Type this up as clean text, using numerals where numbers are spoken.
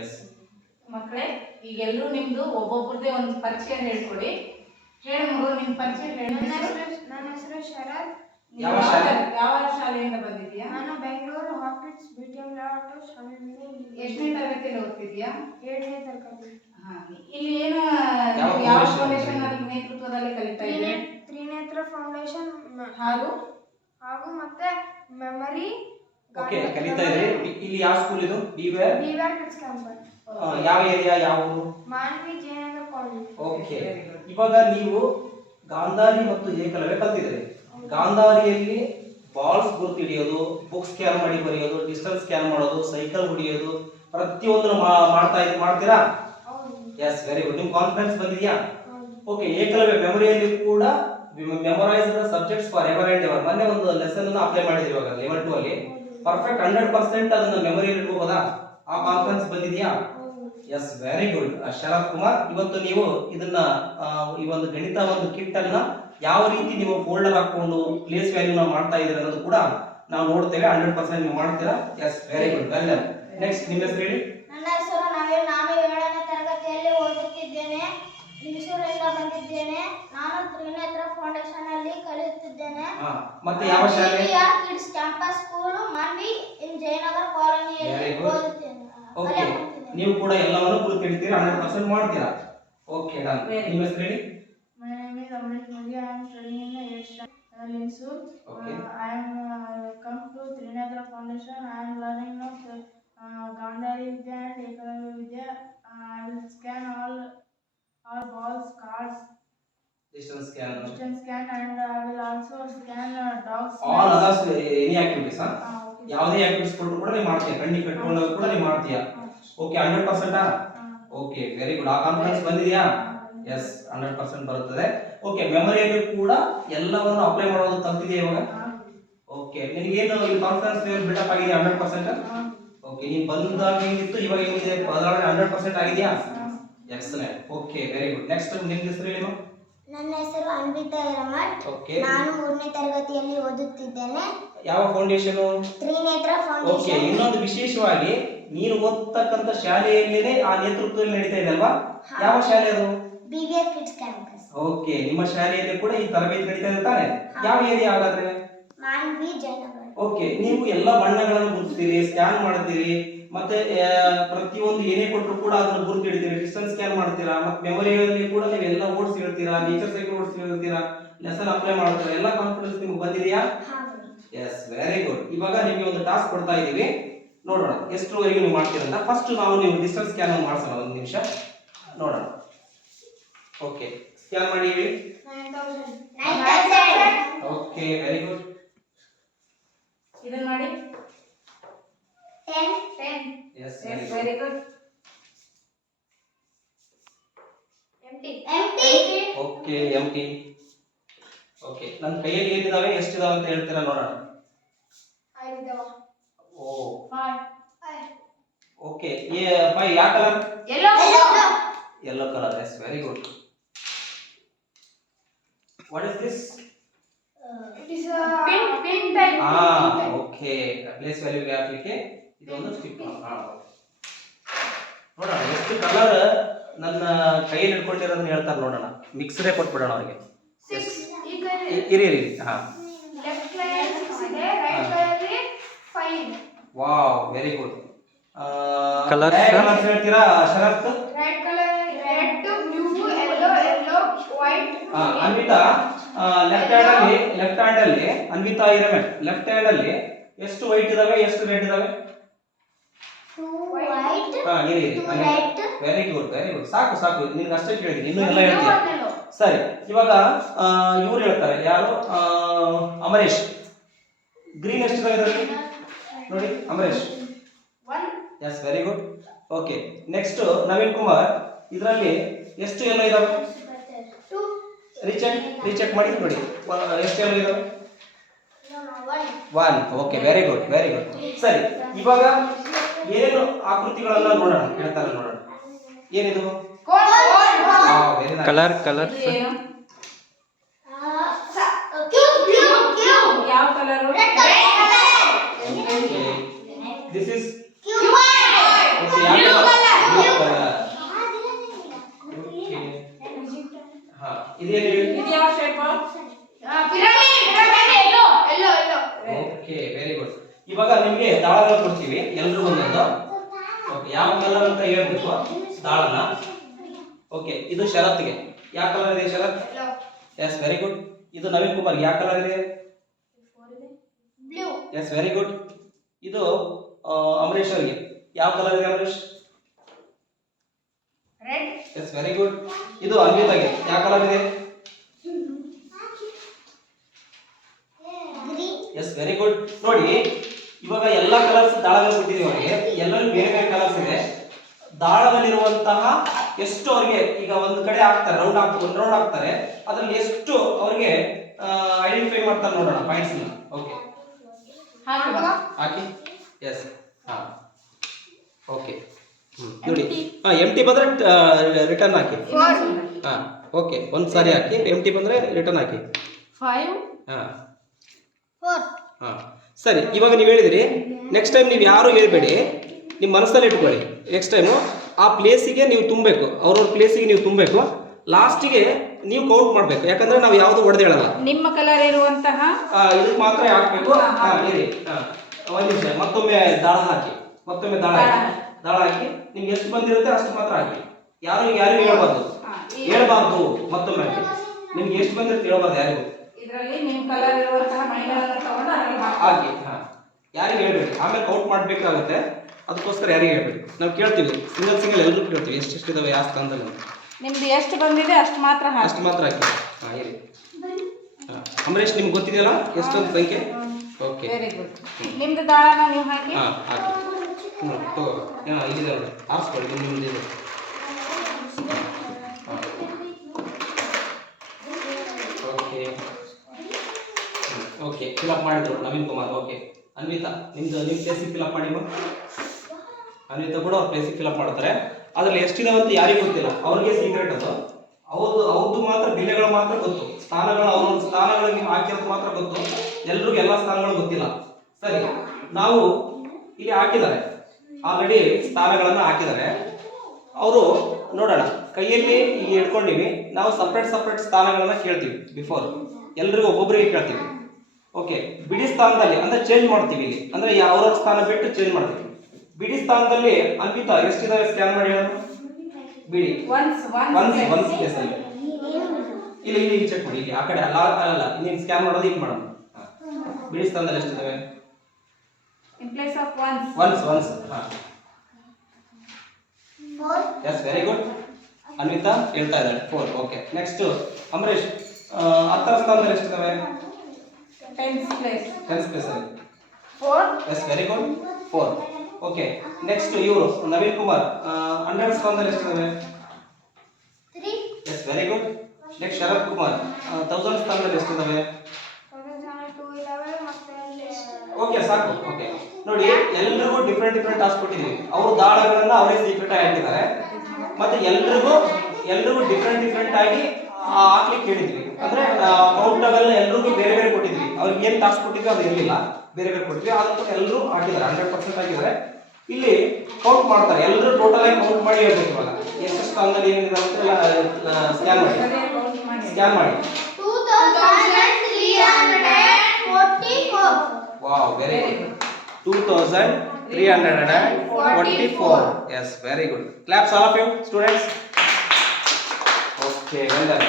S ಮಕ್ಕಳೇ, ಈಗ ಎಲ್ಲರೂ ನಿಮ್ದು ಒಬ್ಬೊಬ್ಬರದೇ ಒಂದು ಪರಿಚಯ ಹೇಳ್ಕೊಡಿ. ಹೇಳಿ ಮಗು, ನಿಮ್ಮ ಪರಿಚಯ ಹೇಳಿ. ನನ್ನ ಹೆಸರು ಶರತ್. ಯಾವ ಶಾಲೆಯಿಂದ ಬಂದಿದ್ಯಾ? ನಾನು ಬೆಂಗಳೂರು ಹಾಕಿಟ್ಸ್ ಬಿಟಿಎಂ ಲಾಟೋ ಶಾಲೆಯಲ್ಲಿ. ಎಷ್ಟನೇ ತರಗತಿಯಲ್ಲಿ ಓದ್ತಿದ್ಯಾ? 7ನೇ ತರಗತಿ. ಇಲ್ಲಿ ಏನು ಯಾವ ಫೌಂಡೇಶನ್ ನೇತೃತ್ವದಲ್ಲಿ ಕಲಿತಾ ಇದ್ದೀರಿ? ತ್ರಿನೇತ್ರ ಫೌಂಡೇಶನ್ ಹಾಗೂ ಮತ್ತೆ ಮೆಮರಿ ಓಕೆ ಕಲಿತಾ ಇದ್ದೀರಿ. ಇಲ್ಲಿ ಯಾವ ಸ್ಕೂಲ್ ಇದು? Beware kids campus. ಯಾವ ಏರಿಯಾ, ಯಾವ ಊರು? ಮಾನ್ವಿ ಜಯನಗರ ಕಾಲೇಜ್. ಓಕೆ, ಇವಾಗ ನೀವು ಗಾಂಧಾರಿ ಮತ್ತು ಏಕಲವ್ಯ ಕಲ್ತಿದ್ರಿ. ಗಾಂಧಾರಿಯಲ್ಲಿ ಬಾಲ್ಸ್ ಗುರುತು ಹಿಡಿಯೋದು, ಬುಕ್ ಸ್ಕ್ಯಾನ್ ಮಾಡಿ ಬರೆಯೋದು, ಡಿಸ್ಟೆನ್ಸ್ ಸ್ಕ್ಯಾನ್ ಮಾಡೋದು, ಸೈಕಲ್ ಹೊಡಿಯೋದು, ಪ್ರತಿಯೊಂದನ್ನು ಮಾಡ್ತೀರಾ? Yes, very good. ನಿಮ್ ಕಾನ್ಫಿಡೆನ್ಸ್ ಬಂದಿದ್ಯಾ? ಓಕೆ, ಏಕಲವ್ಯ ಮೆಮೊರಿಯಲ್ಲಿ ಕೂಡ memorise the subjects for ever and ever. ಮೊನ್ನೆ ಒಂದು ಲೆಸನ್ ಅನ್ನು ಅಪ್ಲೈ ಮಾಡಿದ್ರಿ ಇವಾಗ ಲೆವೆಲ್ 2 ಅಲ್ಲಿ. ಪರ್ಫೆಕ್ಟ್ 100% ಅದನ್ನ ಮೆಮೊರಿಯಲ್ಲಿ ಇಟ್ಕೋಬೋದಾ? ಆ ಕಾನ್ಫಿಡೆನ್ಸ್ ಬಂದಿದ್ಯಾ? S, very good Sharath Kumar. ಇವತ್ತು ನೀವು ಇದನ್ನ ಈ ಒಂದು ಗಣಿತ ಒಂದು ಕಿಟ್ ಅನ್ನ ಯಾವ ರೀತಿ ನೀವು ಫೋಲ್ಡರ್ ಹಾಕೊಂಡು ಪ್ಲೇಸ್ ವ್ಯಾಲ್ಯೂನ ಮಾಡ್ತಾ ಇದ್ದೀರಾ ಅನ್ನೋದು ಕೂಡ ನಾವು ನೋಡ್ತೇವೆ. 100% ನೀವು ಮಾಡ್ತೀರಾ. Yes, very good, well done. Next ನಿಮ್ಮ ಹೆಸರು ಹೇಳಿ. ನನ್ನ ಹೆಸರು ನವೀನ್. ನಾನು 7ನೇ ತರಗತಿಯಲ್ಲಿ ಓದುತ್ತಿದ್ದೇನೆ. ಮೈಸೂರಿಂದ ಬಂದಿದ್ದೇನೆ. ನಾನು ತ್ರಿನೇತ್ರ ಫೌಂಡೇಶನ್ ಅಲ್ಲಿ ಕಲಿಯುತ್ತಿದ್ದೇನೆ. ಮತ್ತೆ ಯಾವ ಶಾಲೆ? ಕಿಡ್ಸ್ ಕ್ಯಾಂಪಸ್ ಸ್ಕೂಲ್, ಮಾನ್ವಿ ಇನ್ ಜಯನಗರ ಕಾಲೋನಿಯಲ್ಲಿ ಓದುತ್ತೇನೆ. ಓಕೆ, ನೀವು ಕೂಡ ಎಲ್ಲವನ್ನು ಗುರುತಿಡ್ತೀರಾ, 100% ಮಾಡ್ತೀರಾ. Okay, done. ನಿಮ್ಮ ಹೆಸರು ಹೇಳಿ. My name is Amrit Modi. I am studying in the 8th standard in Linsur. Okay. I am come to Trinetra Foundation. I am learning of Gandhari Vidya and Ekalavya Vidya. I will scan all balls, cards, Distance scan and I will also scan dogs. All others any activities, huh? Okay. ಯಾವುದೇ activities ಕೊಟ್ಟರು ಕೂಡ ನೀವು ಮಾಡ್ತೀಯಾ, ಕಣ್ಣಿ ಕಟ್ಕೊಂಡು ಕೂಡ ನೀವು ಮಾಡ್ತೀಯಾ. ಓಕೆ, 100%. Okay, very good. ಆ ಕಾನ್ಫಿಡೆನ್ಸ್ ಬಂದಿದೆಯಾ? ಎಸ್, 100% ಬರುತ್ತದೆ. ಓಕೆ, ಮೆಮೊರಿಯಲ್ಲಿ ಕೂಡ ಎಲ್ಲವನ್ನು ಅಪ್ಲೈ ಮಾಡೋದು ಕಲ್ತಿದೆಯಾ ಇವಾಗ? ಓಕೆ, ನಿನಗೇನು ಈ ಕಾನ್ಫಿಡೆನ್ಸ್ ಲೆವೆಲ್ ಬಿಲ್ಡಪ್ ಆಗಿದೆ 100%? ಓಕೆ, ನೀನು ಬಂದಾಗ ಏನಿತ್ತು ಇವಾಗ ಏನಿದೆ ಬದಲಾವಣೆ 100% ಆಗಿದೆಯಾ? Excellent. Okay, very good. Next ನಿಮ್ಮ ಹೆಸರು ಹೇಳಿ. ನನ್ನ ಹೆಸರು ಅನ್ವಿತಾ ಹಿರಮಠ್. ಓಕೆ, ನಾನು 3ನೇ ತರಗತಿಯಲ್ಲಿ ಓದುತ್ತಿದ್ದೇನೆ. ಯಾವ ಫೌಂಡೇಶನ್? Trinetra okay, foundation. ಇನ್ನೊಂದು ವಿಶೇಷವಾಗಿ ನೀನು ಓದ್ತಕ್ಕಂತ ಶಾಲೆಯಲ್ಲೇನೆ ಆ ನೇತೃತ್ವದಲ್ಲಿ ನಡೀತಾ ಇದೆ ಅಲ್ವಾ? ಯಾವ ಶಾಲೆ ಅದು? BVR kids campus. ಓಕೆ, ನಿಮ್ಮ ಶಾಲೆಯಲ್ಲಿ ಕೂಡ ಈ ತರಬೇತಿ ನಡೀತಾ ಇದೆ ತಾನೆ? ಯಾವ ಏರಿಯಾ ಹಾಗಾದ್ರೆ? ಮಾನ್ವಿ ಜಯನಗರ. ಓಕೆ, ನೀವು ಎಲ್ಲ ಬಣ್ಣಗಳನ್ನು ಗುರುತಿಸ್ತೀರಿ, ಸ್ಕ್ಯಾನ್ ಮಾಡ್ತೀರಿ, ಮತ್ತೆ ಪ್ರತಿಯೊಂದು ಏನೇ ಕೊಟ್ಟರು ಕೂಡ ಅದನ್ನು ಗುರುತು ಹಿಡಿತೀರಿ, ಡಿಸ್ಟೆನ್ಸ್ ಸ್ಕ್ಯಾನ್ ಮಾಡ್ತೀರಾ, ಮತ್ತೆ ಮೆಮೊರಿಯಲ್ಲಿ ಕೂಡ ನೀವು ಎಲ್ಲ ಓಡಿಸಿ ಹೇಳ್ತೀರಾ, ನೇಚರ್ ಸೈಕಲ್ ಓಡಿಸಿ ಹೇಳ್ತೀರಾ, ಲೆಸನ್ ಅಪ್ಲೈ ಮಾಡ್ತೀರಾ. ಎಲ್ಲ ಕಾನ್ಫಿಡೆನ್ಸ್ ನಿಮ್ಗೆ ಬಂದಿದೆಯಾ? Yes, very good. ಇವಾಗ ನಿಮಗೆ ಒಂದು ಟಾಸ್ಕ್ ಕೊಡ್ತಾ ಇದೀವಿ, ನೋಡೋಣ ಎಷ್ಟರವರೆಗೆ ನೀವು ಮಾಡ್ತೀರಂತ. ಫಸ್ಟ್ ನಾವು ನೀವು ಡಿಸ್ಟೆನ್ಸ್ ಸ್ಕ್ಯಾನ್ ಮಾಡಿಸೋಣ, ಒಂದು ನಿಮಿಷ ನೋಡೋಣ. ಓಕೆ, ಸ್ಕ್ಯಾನ್ ಮಾಡಿ ಹೇಳಿ. 9,000. Okay, very good. ಇದನ್ನ ಮಾಡಿ 10. Yes, very good. Empty. Okay, empty. Okay, ನನ್ನ ಕೈಯಲ್ಲಿ ಏನಿದಾವೆ ಎಷ್ಟಿದಾವೆ ಅಂತ ಹೇಳ್ತೀರಾ ನೋಡೋಣ. 5 ಇದಾವ. ಓ, 5. ಓಕೆ, 5 ಯಾವ colour? Yellow colour. Yes, very good. What is this? It is a pin type. Okay, place ವ್ಯಾಲ್ಯೂಗೆ ಹಾಕ್ಲಿಕ್ಕೆ ಇದೊಂದು ಸ್ಟಿಕ್. ನೋಡೋಣ ಎಷ್ಟು ಕಲರ್ ನನ್ನ ಕೈಯಲ್ಲಿ ಹಿಡ್ಕೊಂಡಿರೋದನ್ನ ಹೇಳ್ತಾರೆ ನೋಡೋಣ. ಮಿಕ್ಸ್ರೇ ಕೊಟ್ಬಿಡೋಣ ಅವ್ರಿಗೆ. 6. ಇರಿ. ಹಾ, ಲೆಫ್ಟ್ ಕಲರ್ 6 ಇದೆ, right colour 5. Wow, very good. Colour ಹೇಳ್ತೀರಾ Sharath? Right colour red, blue, yellow, white. Anvita, left hand ಅಲ್ಲಿ ಅನ್ವಿತಾ ಹಿರೇಮಠ್, ಲೆಫ್ಟ್ ಹ್ಯಾಂಡ್ ಅಲ್ಲಿ ಎಷ್ಟು ವೈಟ್ ಇದಾವೆ, ಎಷ್ಟು ರೆಡ್ ಇದಾವೆ? 2 white. ಇರಿ. 2 red. Very good. ಸಾಕು, ನಿನ್ಗೆ ಅಷ್ಟೇ ಕೇಳಿದ್ದೀನಿ, ಇನ್ನೂ ಎಲ್ಲ ಹೇಳ್ತೀಯ. ಸರಿ, ಇವಾಗ ಇವ್ರು ಹೇಳ್ತಾರೆ, ಯಾರು? ಅಮರೇಶ್. ಗ್ರೀನ್ ಎಷ್ಟಿದಾವೆ ಇದರಲ್ಲಿ ನೋಡಿ, Amaresh. 1. Yes, very good. Okay, next Naveen Kumar. ಇದರಲ್ಲಿ ಎಷ್ಟು ಎಲ್ಲ ಇದಾವೆ? 2. ರೀಚೆಕ್ ಮಾಡಿ ನೋಡಿ, ಎಷ್ಟು ಎಲ್ಲ ಇದಾವೆ? 1. Okay, very good. ಸರಿ, ಇವಾಗ ಏನು ಆಕೃತಿಗಳನ್ನ ನೋಡೋಣ, ಹೇಳ್ತಾರೆ ನೋಡೋಣ. ಏನಿದು? ಕಲರ್ ಏನು? Cube. ಯಾವ colour? Red color. This is Cube. Okay, ಯಾವ ನಿಮ್ದು? ಓಕೆ, ಯಾವ ಕಲರ್ ಅಂತ ಹೇಳ್ಬೇಕು ದಾಳನ. ಓಕೆ, ಇದು ಶರತ್ಗೆ ಯಾವ ಕಲರ್ ಇದೆ ಶರತ್? S, very good. ಇದು ನವೀನ್ ಕುಮಾರ್ ಯಾವ ಕಲರ್ ಇದೆ? ಬ್ಲೂ. Yes, very good. ಇದು ಅಮರೇಶ್ ಅವರಿಗೆ ಯಾವ ಕಲರ್ ಇದೆ Amaresh? Red. Yes, very good. ಇದು ಅನ್ವಿತಾಗೆ ಯಾವ ಕಲರ್ ಇದೆ? Yes, very good. ನೋಡಿ, ಇವಾಗ ಎಲ್ಲಾ ಕಲರ್ಸ್ ದಾಳಗಳು ಕೊಟ್ಟಿದ್ದೀವಿ ಅವರಿಗೆ, ಎಲ್ಲರೂ ಬೇರೆ ಬೇರೆ ಕಲರ್ಸ್ ಇದೆ. ದಾಳದಲ್ಲಿರುವಂತಹ ಎಷ್ಟು ಅವ್ರಿಗೆ ಈಗ ಒಂದು ಕಡೆ ಹಾಕ್ತಾರೆ, ಒಂದು ರೌಂಡ್ ಹಾಕ್ತಾರೆ, ಅದ್ರಲ್ಲಿ ಎಷ್ಟು ಅವ್ರಿಗೆ ಐಡೆಂಟಿಫೈ ಮಾಡ್ತಾರೆ ನೋಡೋಣ ಪಾಯಿಂಟ್ಸ್. ಓಕೆ, ಹಾಕಿ. ಎಸ್, ಹಾ, ಓಕೆ. ನೋಡಿ, ಎಂಟಿ ಬಂದ್ರೆ ರಿಟರ್ನ್ ಹಾಕಿ. ಹಾ, ಓಕೆ, ಒಂದು ಸಾರಿ ಹಾಕಿ. ಎಂಟಿ ಬಂದ್ರೆ ರಿಟರ್ನ್ ಹಾಕಿ. 5 ಹಾ 4. ಹಾ, ಸರಿ. ಇವಾಗ ನೀವು ಹೇಳಿದಿರಿ, ನೆಕ್ಸ್ಟ್ ಟೈಮ್ ನೀವು ಯಾರು ಹೇಳ್ಬೇಡಿ, ನಿಮ್ಮ ಮನಸ್ಸಲ್ಲಿ ಇಟ್ಕೊಳ್ಳಿ. ನೆಕ್ಸ್ಟ್ ಟೈಮು ಆ ಪ್ಲೇಸಿಗೆ ನೀವು ತುಂಬಬೇಕು, ಅವ್ರವ್ರ ಪ್ಲೇಸಿಗೆ ನೀವು ತುಂಬಬೇಕು. ಲಾಸ್ಟಿಗೆ ನೀವು ಕೌಂಟ್ ಮಾಡಬೇಕು, ಯಾಕಂದ್ರೆ ನಾವು ಯಾವುದು ಹೊಡೆದು ಹೇಳಲ್ಲ. ನಿಮ್ಮ ಕಲರ್ ಇರುವಂತಹ ಇದಕ್ಕೆ ಮಾತ್ರ ಹಾಕ್ಬೇಕು. ಇರಿ, ಒಂದು ನಿಮಿಷ. ಮತ್ತೊಮ್ಮೆ ದಾಳ ಹಾಕಿ, ಮತ್ತೊಮ್ಮೆ ದಾಳ ಹಾಕಿ. ನಿಮ್ಗೆ ಎಷ್ಟು ಬಂದಿರುತ್ತೆ ಅಷ್ಟು ಮಾತ್ರ ಹಾಕಿ. ಯಾರಿಗೂ ಹೇಳ್ಬಾರ್ದು. ಮತ್ತೊಮ್ಮೆ ಹಾಕಿ. ನಿಮ್ಗೆ ಎಷ್ಟು ಬಂದಿರುತ್ತೆ ಹೇಳ್ಬಾರ್ದು ಯಾರಿಗೂ. ಇದರಲ್ಲಿ ನಿಮ್ಮ ಕಲರ್ ಇರುವಂತಹ ಮಣಿಗಳನ್ನು ತಗೊಂಡು ಅದರಲ್ಲಿ ಹಾಕಿ. ಯಾರಿಗೆ ಹೇಳ್ಬೇಡಿ, ಆಮೇಲೆ ಕೌಂಟ್ ಮಾಡಬೇಕಾಗುತ್ತೆ. ಅದಕ್ಕೋಸ್ಕರ ಯಾರಿಗೆ ಹೇಳ್ಬೇಡಿ, ನಾವು ಕೇಳ್ತೀವಿ, ಸಿಂಗಲ್ ಎಲ್ಲರೂ ಕೇಳ್ತೀವಿ ಎಷ್ಟೆಷ್ಟು ಇದಾವೆ ಯಾವ ಸ್ಥಾನದಲ್ಲಿ. ನಿಮ್ದು ಎಷ್ಟು ಬಂದಿದೆ ಅಷ್ಟು ಮಾತ್ರ ಹಾಕಿ. ಅಷ್ಟು ಮಾತ್ರ ಹಾಕಿ. ಹಾಂ, ಇರಿ. ಅಮರೇಶ್, ನಿಮ್ಗೆ ಗೊತ್ತಿದೆಯಲ್ಲ ಎಷ್ಟೊಂದು ಸಂಖ್ಯೆ? Okay, very good. ನಿಮ್ದು ದಾಳನ ನೀವು ಹಾಕಿ. ಹಾಂ, ಹಾಕಿ. ಇಲ್ಲಿದೆ ನೋಡಿ, ಆರಿಸ್ಕೊಳ್ಳಿ ನಿಮ್ದು ಇದು. ಓಕೆ, ಓಕೆ, ಫಿಲಪ್ ಮಾಡಿದ್ರು ನವೀನ್ ಕುಮಾರ್. ಓಕೆ, ಅನ್ವಿತಾ, ನಿಮ್ಮ ಪ್ಲೇಸಿಗೆ ಫಿಲಪ್ ಮಾಡಿ. ಅನ್ವಿತಾ ಕೂಡ ಅವ್ರ ಪ್ಲೇಸಿಗೆ ಫಿಲಪ್ ಮಾಡ್ತಾರೆ. ಅದ್ರಲ್ಲಿ ಎಷ್ಟಿದಾವೆ ಅಂತ ಯಾರಿಗೂ ಗೊತ್ತಿಲ್ಲ, ಅವ್ರಿಗೆ ಸೀಕ್ರೆಟ್ ಅದು. ಅವ್ರದ್ದು ಮಾತ್ರ ಬೆಲೆಗಳು ಮಾತ್ರ ಗೊತ್ತು, ಸ್ಥಾನಗಳು ಅವ್ರ ಸ್ಥಾನಗಳಿಗೆ ಹಾಕಿರೋದು ಮಾತ್ರ ಗೊತ್ತು. ಎಲ್ರಿಗೂ ಎಲ್ಲ ಸ್ಥಾನಗಳು ಗೊತ್ತಿಲ್ಲ. ಸರಿ, ನಾವು ಇಲ್ಲಿ ಹಾಕಿದ್ದಾರೆ, ಆಲ್ರೆಡಿ ಸ್ಥಾನಗಳನ್ನ ಹಾಕಿದ್ದಾರೆ ಅವರು. ನೋಡೋಣ, ಕೈಯಲ್ಲಿ ಈಗ ಇಟ್ಕೊಂಡಿವಿ. ನಾವು ಸಪ್ರೇಟ್ ಸ್ಥಾನಗಳನ್ನ ಕೇಳ್ತೀವಿ. ಬಿಫೋರ್ ಎಲ್ರಿಗೂ ಒಬ್ಬೊಬ್ಬರಿಗೆ ಕೇಳ್ತೀವಿ. ಓಕೆ, ಬಿಡಿ ಸ್ಥಾನದಲ್ಲಿ ಅಂದ್ರೆ ಚೇಂಜ್ ಮಾಡ್ತೀವಿ. ಇಲ್ಲಿ ಅಂದ್ರೆ ಅವ್ರವ್ರ ಸ್ಥಾನ ಬಿಟ್ಟು ಚೇಂಜ್ ಮಾಡ್ತೀವಿ. ಬಿಡಿ ಸ್ಥಾನದಲ್ಲಿ ಅನ್ವಿತಾ ಎಷ್ಟಿದಾವೆ ಸ್ಕ್ಯಾನ್ ಮಾಡಿ ಹೇಳೋಣ. ಬಿಡಿ ಒನ್ಸ್ ಪ್ಲೇಸ್ ಅಲ್ಲಿ ಇಲ್ಲಿ ಚೆಕ್ ಮಾಡಿ. ಇಲ್ಲಿ ಆ ಕಡೆ ಅಲ್ಲ, ನೀನು ಸ್ಕ್ಯಾನ್ ಮಾಡೋದು ಈಗ ಮಾಡೋಣ. ಬಿಡಿ ಸ್ಥಾನದಲ್ಲಿ ಎಷ್ಟಿದಾವೆ? In place of ones. ಹಾ, ಎಸ್, ವೆರಿ ಗುಡ್. ಅನ್ವಿತಾ ಹೇಳ್ತಾ ಇದ್ದಾಳೆ 4. ಓಕೆ, ನೆಕ್ಸ್ಟ್ ಅಮರೇಶ್, 10ರ ಸ್ಥಾನದಲ್ಲಿ ಎಷ್ಟಿದಾವೆ? 10th place. 10th ಪ್ಲೇಸ್ ಅಲ್ಲಿ 4. Yes, very good, 4. Okay, next ಇವರು ನವೀನ್ ಕುಮಾರ್ 100ರ ಸ್ಥಾನದಲ್ಲಿ ಎಷ್ಟಿದಾವೆ? 3. Yes, very good. Next Sharath Kumar 1000 ಸ್ಥಾನದಲ್ಲಿ ಎಷ್ಟಿದಾವೆ? 2 ಇದಾವೆ ಮತ್ತೆ ಓಕೆ, ಸಾಕು. ಓಕೆ, ನೋಡಿ, ಎಲ್ರಿಗೂ ಡಿಫ್ರೆಂಟ್ ಟಾಸ್ಕ್ ಕೊಟ್ಟಿದ್ದೀವಿ. ಅವ್ರ ದಾಳಗಳನ್ನ ಅವರೇ ಸೀಕ್ರೆಟ್ ಆಗಿ ಹಾಕಿದ್ದಾರೆ. ಮತ್ತೆ ಎಲ್ರಿಗೂ ಡಿಫ್ರೆಂಟ್ ಆಗಿ ಹಾಕ್ಲಿಕ್ಕೆ ಹೇಳಿದ್ವಿ. ಅಂದ್ರೆ ಕೌಂಟಬಲ್ ಎಲ್ರಿಗೂ ಬೇರೆ ಬೇರೆ ಕೊಟ್ಟಿದ್ವಿ. ಅವ್ರಿಗೆ ಏನ್ ಟಾಸ್ಕ್ ಕೊಟ್ಟಿದ್ವಿ ಅದು ಇರಲಿಲ್ಲ, ಬೇರೆ ಕೊಟ್ಟಿದ್ವಿ. ಅದಕ್ಕೆ ಎಲ್ಲರೂ ಹಾಕಿದ್ದಾರೆ, 100% ಹಾಕಿದ್ದಾರೆ. ಇಲ್ಲಿ ಕೌಂಟ್ ಮಾಡ್ತಾರೆ, ಎಲ್ಲರೂ ಟೋಟಲ್ ಆಗಿ ಕೌಂಟ್ ಮಾಡಿ ಹೇಳ್ಬೇಕು. ಇವಾಗ ಎಷ್ಟು ಸ್ಥಾನದಲ್ಲಿ ಏನಿದೆ ಅಂತ ಸ್ಕ್ಯಾನ್ ಮಾಡಿ. 2344. Wow, very good. 2344. Yes, very good. Claps all of you, students. Okay, well done.